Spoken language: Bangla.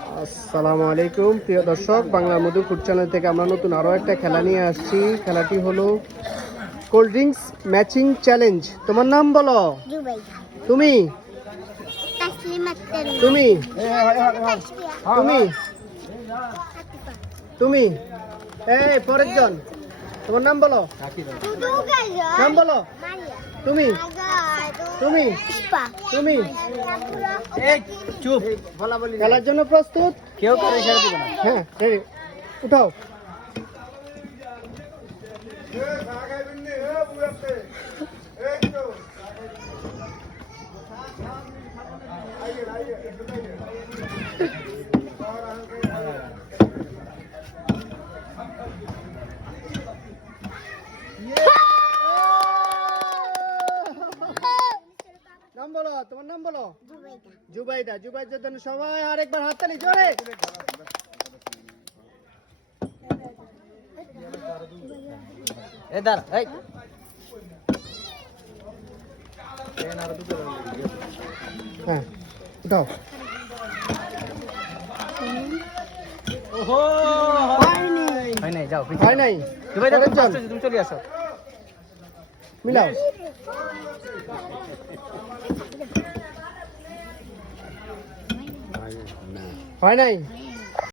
আসসালামু আলাইকুম প্রিয় দর্শক, বাংলা মধু ফুড চ্যানেল থেকে আমরা নতুন আরও একটা খেলা নিয়ে আসছি। খেলাটি হলো কোল্ড ড্রিঙ্কস ম্যাচিং চ্যালেঞ্জ। তোমার নাম বলো। তুমি তুমি তুমি তুমি এই পরের জন, তোমার নাম বলো। নাম বলো। তুমি তুমি তুমি চুপ। খেলার জন্য প্রস্তুত? কেউ করে ছেড়ে দিবে না। হ্যাঁ, উঠাও। নাম বলো, তোমার নাম বলো। জুবাইদা। জুবাইদার জন্য সবাই আরেকবার হাততালি জোরে। হ্যাঁ, উঠাও। হয় নাই। তুমি চলে আসো। মিলাও। হয় নাই।